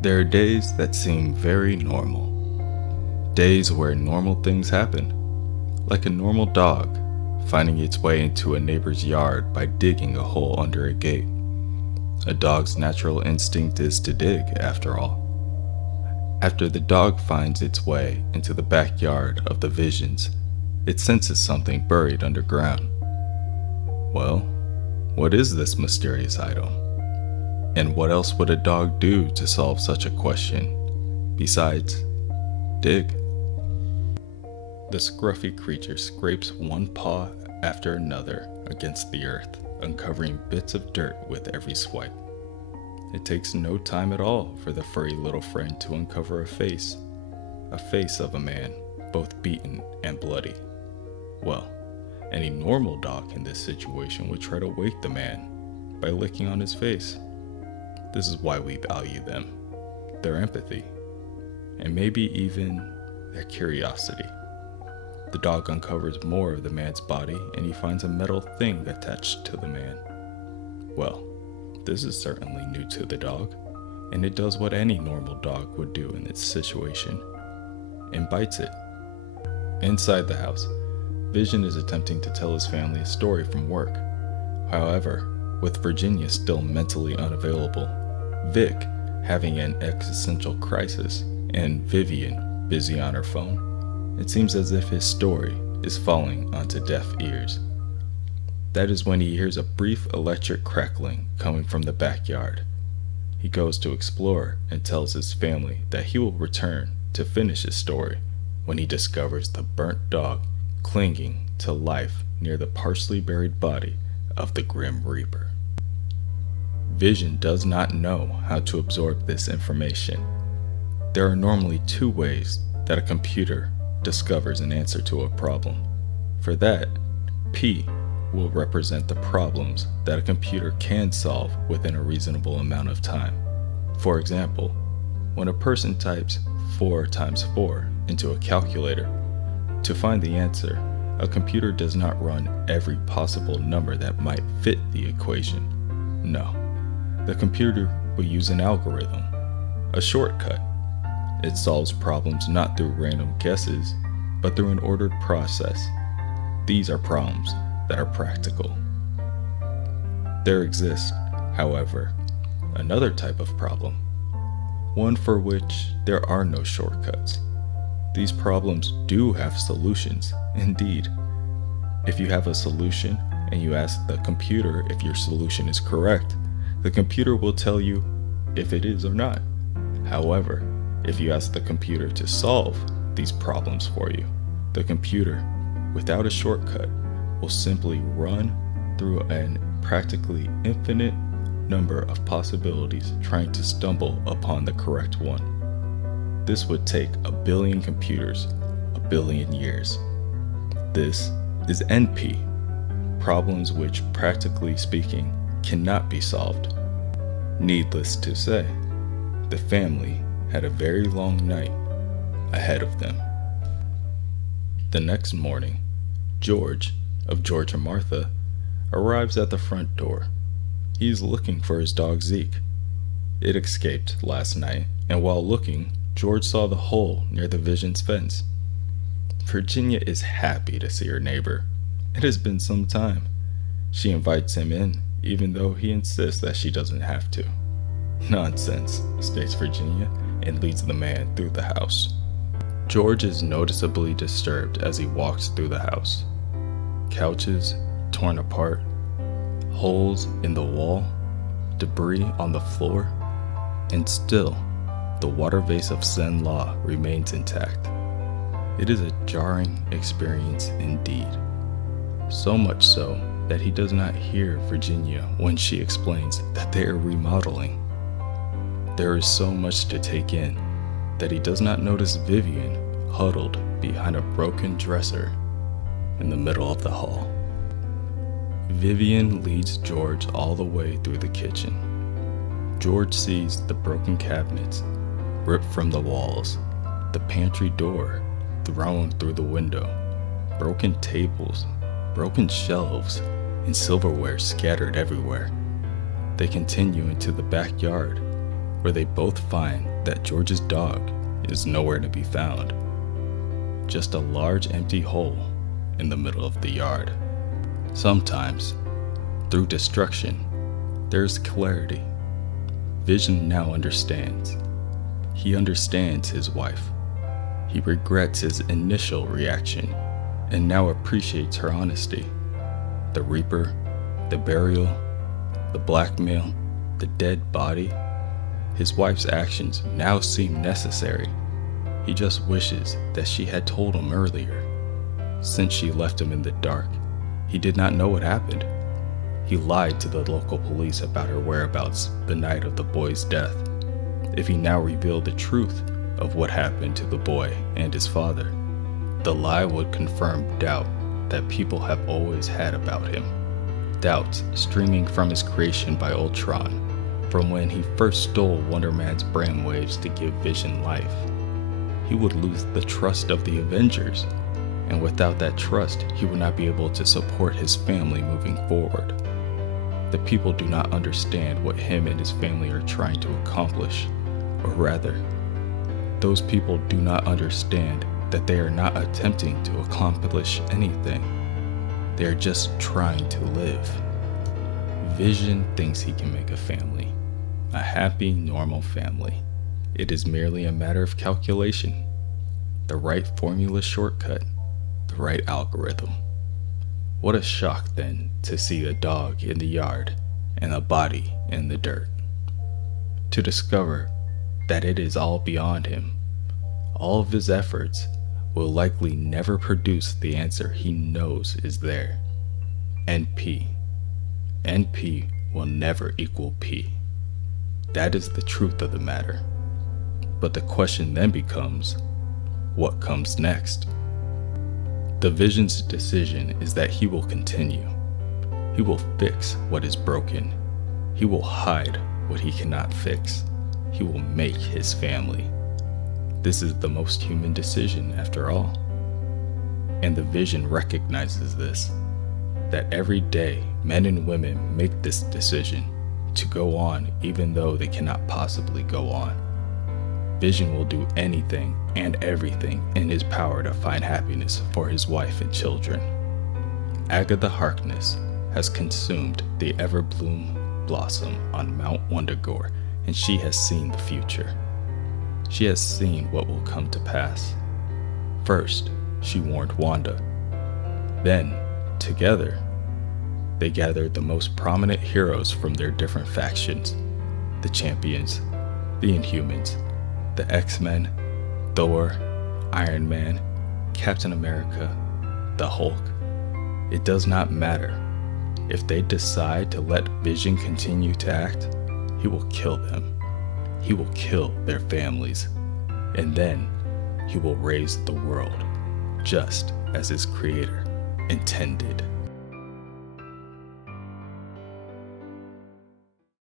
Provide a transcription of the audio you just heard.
There are days that seem very normal. Days where normal things happen, like a normal dog finding its way into a neighbor's yard by digging a hole under a gate. A dog's natural instinct is to dig, after all. After the dog finds its way into the backyard of the visions, it senses something buried underground. Well, what is this mysterious item? And what else would a dog do to solve such a question, besides dig? The scruffy creature scrapes one paw after another against the earth, uncovering bits of dirt with every swipe. It takes no time at all for the furry little friend to uncover a face of a man, both beaten and bloody. Well, any normal dog in this situation would try to wake the man by licking on his face. This is why we value them, their empathy, and maybe even their curiosity. The dog uncovers more of the man's body and he finds a metal thing attached to the man. Well, this is certainly new to the dog, and it does what any normal dog would do in this situation, and bites it. Inside the house, Vision is attempting to tell his family a story from work. However, with Virginia still mentally unavailable, Vic having an existential crisis, and Vivian busy on her phone, it seems as if his story is falling onto deaf ears. That is when he hears a brief electric crackling coming from the backyard. He goes to explore and tells his family that he will return to finish his story when he discovers the burnt dog clinging to life near the partially buried body of the Grim Reaper. Vision does not know how to absorb this information. There are normally two ways that a computer discovers an answer to a problem. For that, P will represent the problems that a computer can solve within a reasonable amount of time. For example, when a person types 4 times 4 into a calculator, to find the answer, a computer does not run every possible number that might fit the equation. No, the computer will use an algorithm, a shortcut. It solves problems not through random guesses, but through an ordered process. These are problems that are practical. There exists, however, another type of problem, one for which there are no shortcuts. These problems do have solutions, indeed. If you have a solution and you ask the computer if your solution is correct, the computer will tell you if it is or not. However, if you ask the computer to solve these problems for you, the computer, without a shortcut, will simply run through an practically infinite number of possibilities trying to stumble upon the correct one. This would take 1 billion computers 1 billion years. This is NP, problems which, practically speaking, cannot be solved. Needless to say, the family had a very long night ahead of them. The next morning, George, of George and Martha, arrives at the front door. He is looking for his dog Zeke. It escaped last night, and while looking, George saw the hole near the Vision's fence. Virginia is happy to see her neighbor. It has been some time. She invites him in, even though he insists that she doesn't have to. Nonsense, states Virginia, and leads the man through the house. George is noticeably disturbed as he walks through the house. Couches torn apart, holes in the wall, debris on the floor, and still, the water vase of Zen Law remains intact. It is a jarring experience indeed. So much so that he does not hear Virginia when she explains that they are remodeling. There is so much to take in that he does not notice Vivian huddled behind a broken dresser in the middle of the hall. Vivian leads George all the way through the kitchen. George sees the broken cabinets ripped from the walls, the pantry door thrown through the window, broken tables, broken shelves, and silverware scattered everywhere. They continue into the backyard, where they both find that George's dog is nowhere to be found. Just a large empty hole in the middle of the yard. Sometimes, through destruction, there's clarity. Vision now understands. He understands his wife. He regrets his initial reaction and now appreciates her honesty. The reaper, the burial, the blackmail, the dead body. His wife's actions now seem necessary. He just wishes that she had told him earlier. Since she left him in the dark, he did not know what happened. He lied to the local police about her whereabouts the night of the boy's death. If he now revealed the truth of what happened to the boy and his father, the lie would confirm doubt that people have always had about him. Doubts streaming from his creation by Ultron, from when he first stole Wonder Man's brainwaves to give Vision life. He would lose the trust of the Avengers, and without that trust, he would not be able to support his family moving forward. The people do not understand what him and his family are trying to accomplish, or rather, those people do not understand that they are not attempting to accomplish anything. They are just trying to live. Vision thinks he can make a family, a happy, normal family. It is merely a matter of calculation, the right formula shortcut, the right algorithm. What a shock then to see a dog in the yard and a body in the dirt. To discover that it is all beyond him. All of his efforts will likely never produce the answer he knows is there. NP. NP will never equal P. That is the truth of the matter. But the question then becomes, what comes next? The Vision's decision is that he will continue. He will fix what is broken. He will hide what he cannot fix. He will make his family. This is the most human decision after all. And the Vision recognizes this, that every day men and women make this decision to go on even though they cannot possibly go on. Vision will do anything and everything in his power to find happiness for his wife and children. Agatha Harkness has consumed the Everbloom blossom on Mount Wundagore, and she has seen the future. She has seen what will come to pass. First, she warned Wanda. Then, together, they gathered the most prominent heroes from their different factions, the Champions, the Inhumans, the X-Men, Thor, Iron Man, Captain America, the Hulk. It does not matter. If they decide to let Vision continue to act, he will kill them. He will kill their families. And then he will raise the world, just as his creator intended.